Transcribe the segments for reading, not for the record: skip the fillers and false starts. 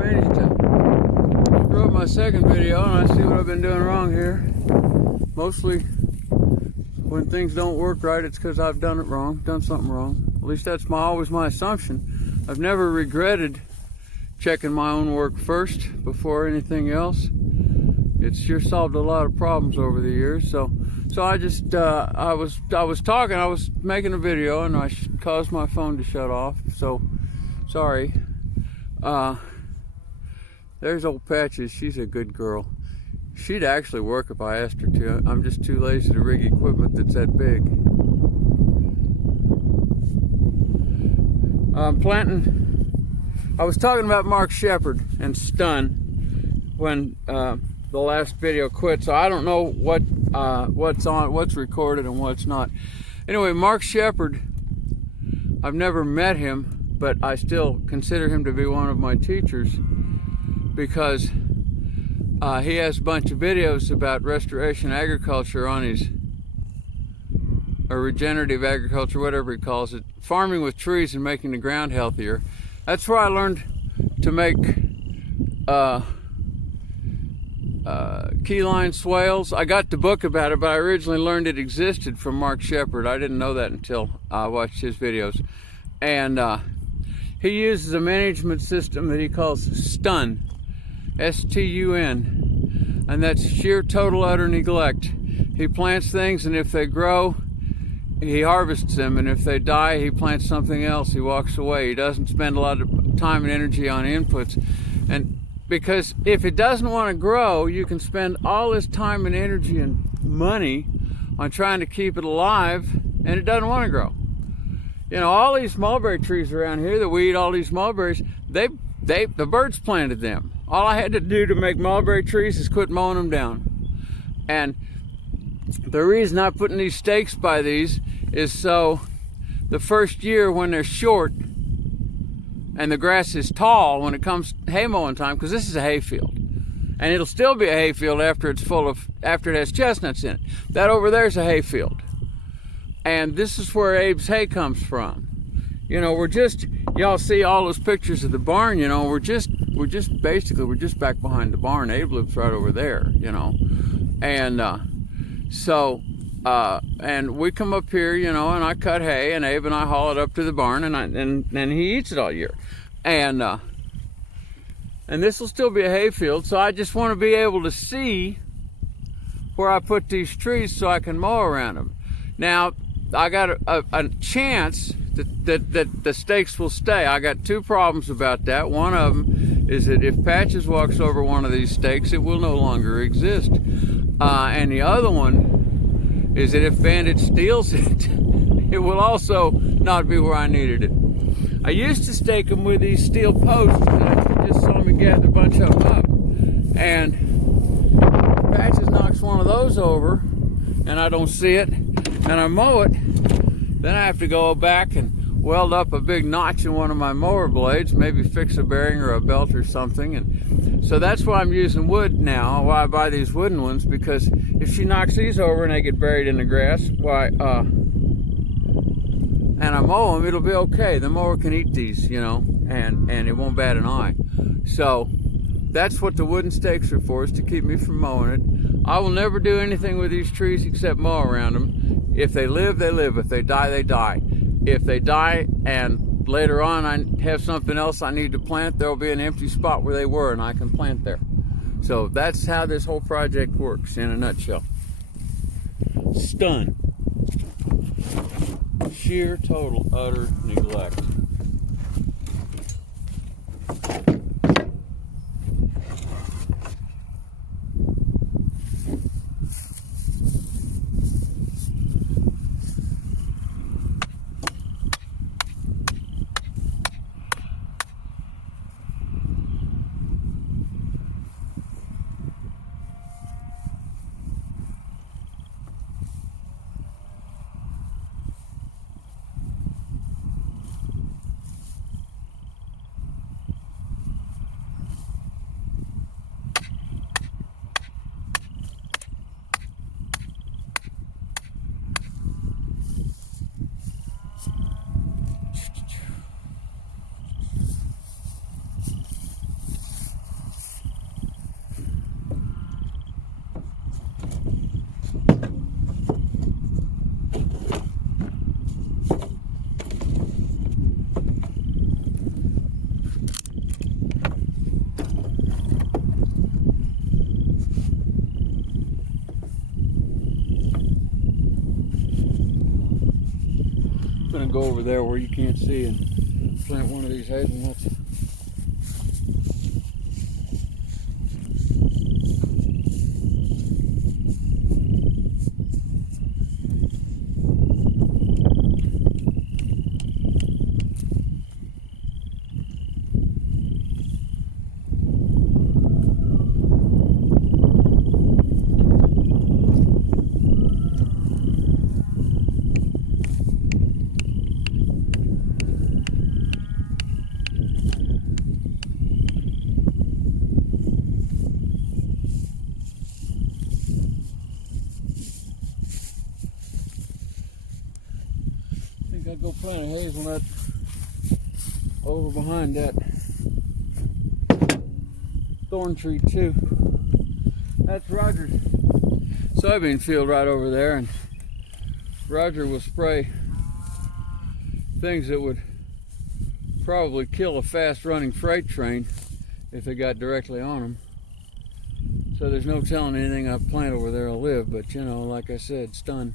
managed to screw up my second video, and I see what I've been doing wrong here. Mostly when things don't work right, it's because I've done it wrong, done something wrong. At least that's always my assumption. I've never regretted checking my own work first before anything else. It's sure solved a lot of problems over the years. So I just I was making a video, and I caused my phone to shut off. So sorry. There's old Patches. She's a good girl. She'd actually work if I asked her to. I'm just too lazy to rig equipment that's that big. I was talking about Mark Shepard and stun when the last video quit, so I don't know what's recorded and what's not. Anyway, Mark Shepard, I've never met him, but I still consider him to be one of my teachers because he has a bunch of videos about restoration agriculture on his, or regenerative agriculture, whatever he calls it, farming with trees and making the ground healthier. That's where I learned to make keyline swales. I got the book about it, but I originally learned it existed from Mark Shepard. I didn't know that until I watched his videos. And he uses a management system that he calls STUN, S-T-U-N, and that's sheer total utter neglect. He plants things, and if they grow, he harvests them, and if they die, he plants something else. He walks away. He doesn't spend a lot of time and energy on inputs. And because if it doesn't want to grow, you can spend all this time and energy and money on trying to keep it alive, and it doesn't want to grow. You know, all these mulberry trees around here that we eat, all these mulberries, the birds planted them. All I had to do to make mulberry trees is quit mowing them down. And the reason I'm putting these stakes by these is so the first year when they're short and the grass is tall when it comes hay mowing time, because this is a hay field, and it'll still be a hay field after it has chestnuts in it. That over there is a hay field, and this is where Abe's hay comes from. You know, y'all see all those pictures of the barn. You know, we're just back behind the barn. Abe lives right over there. You know, and and we come up here, you know, and I cut hay, and Abe and I haul it up to the barn, and he eats it all year, and this will still be a hay field. So I just want to be able to see where I put these trees so I can mow around them. Now I got a chance that the stakes will stay. I got two problems about that. One of them is that if Patches walks over one of these stakes, it will no longer exist. And the other one is that if Bandit steals it, it will also not be where I needed it. I used to stake them with these steel posts, and you just saw me gather a bunch of them up. And Patches knocks one of those over, and I don't see it, and I mow it. Then I have to go back and weld up a big notch in one of my mower blades, maybe fix a bearing or a belt or something. And so that's why I'm using wood now, why I buy these wooden ones, because if she knocks these over and they get buried in the grass, and I mow them, it'll be okay. The mower can eat these, you know, and it won't bat an eye. So that's what the wooden stakes are for, is to keep me from mowing it. I will never do anything with these trees except mow around them. If they live, they live. If they die, they die. If they die and later on I have something else I need to plant, there will be an empty spot where they were, and I can plant there. So that's how this whole project works in a nutshell. Stun. Sheer, total, utter neglect. to go over there where you can't see and plant one of these hazelnuts. I'd go plant a hazelnut over behind that thorn tree too. That's Roger's soybean field right over there, and Roger will spray things that would probably kill a fast running freight train if they got directly on them. So there's no telling anything I plant over there will live, but you know, like I said, stun.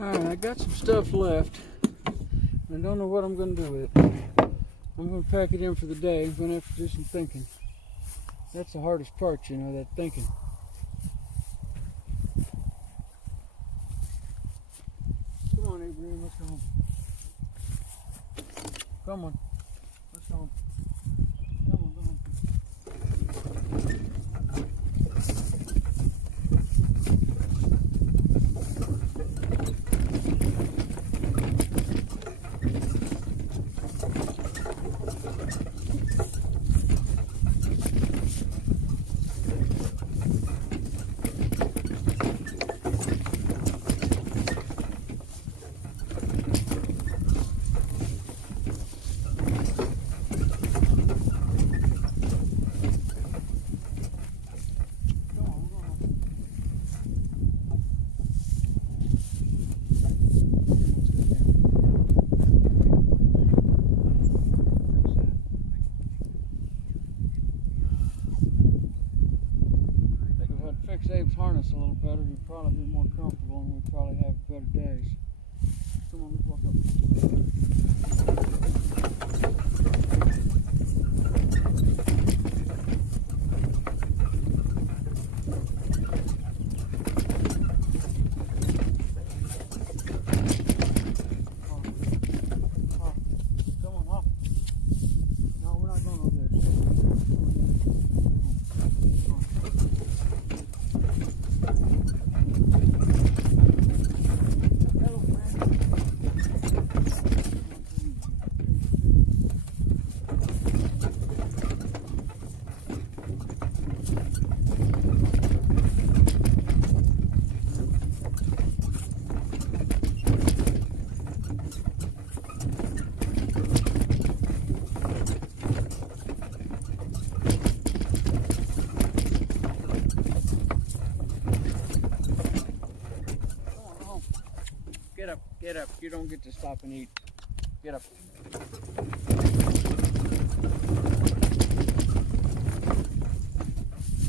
Alright, I got some stuff left. I don't know what I'm going to do with it. I'm going to pack it in for the day. I'm going to have to do some thinking. That's the hardest part, you know, that thinking. Come on, Abraham, let's go home. Come on, let's go home. Come on, go home. You don't get to stop and eat. Get up.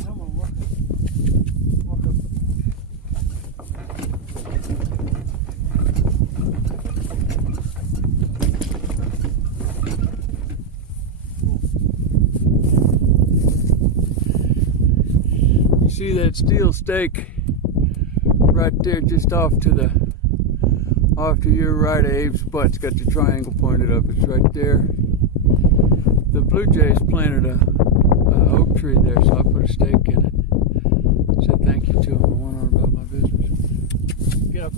Come on, walk up. Walk up. You see that steel stake right there, just off to your right of Abe's butt. It's got the triangle pointed up. It's right there. The blue jays planted a oak tree there, so I put a stake in it. Said thank you to them. I went on about my business. Get up.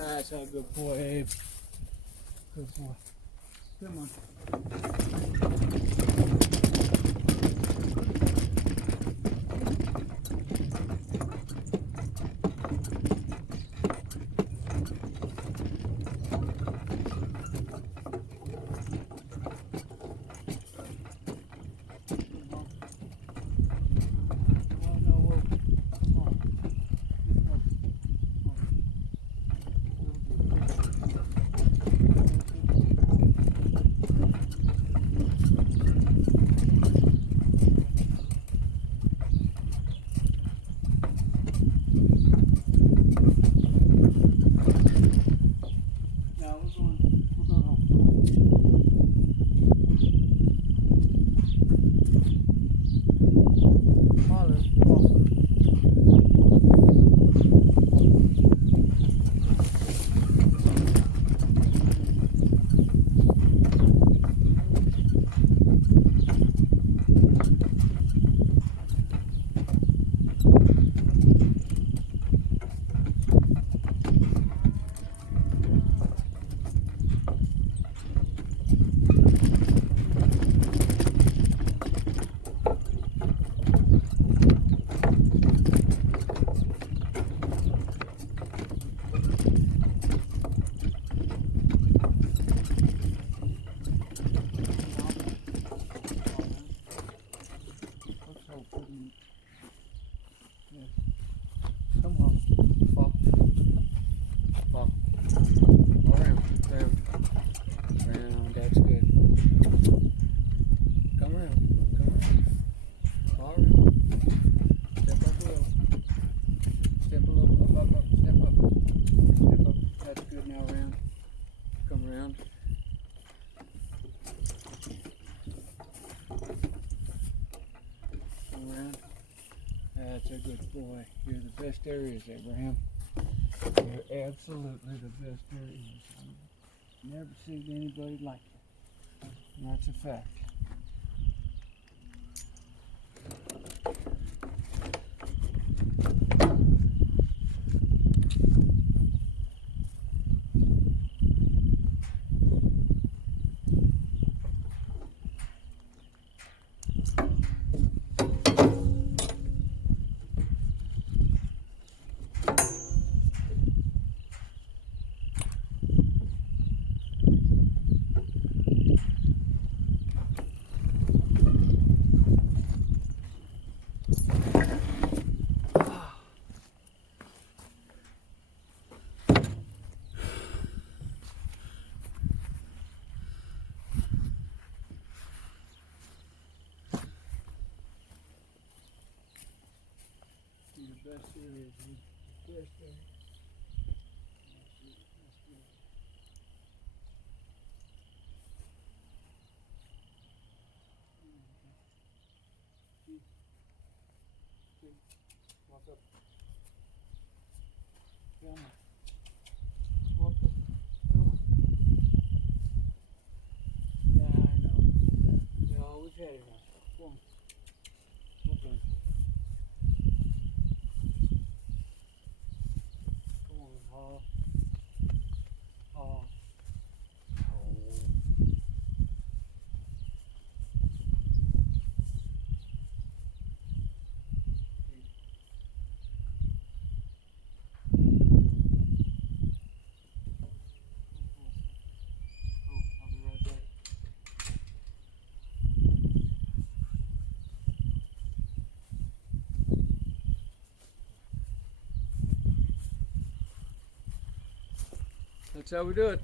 That's a good boy, Abe. Good boy. Come on. there is, Abraham. You're absolutely the best there is. I've never seen anybody like you. And that's a fact. The best there is. The best there is. Walk up. Come on. Walk up. Come on. Yeah, I know. You always had it on. Come on. Walk on. Come on, Haw. Haw. That's how we do it.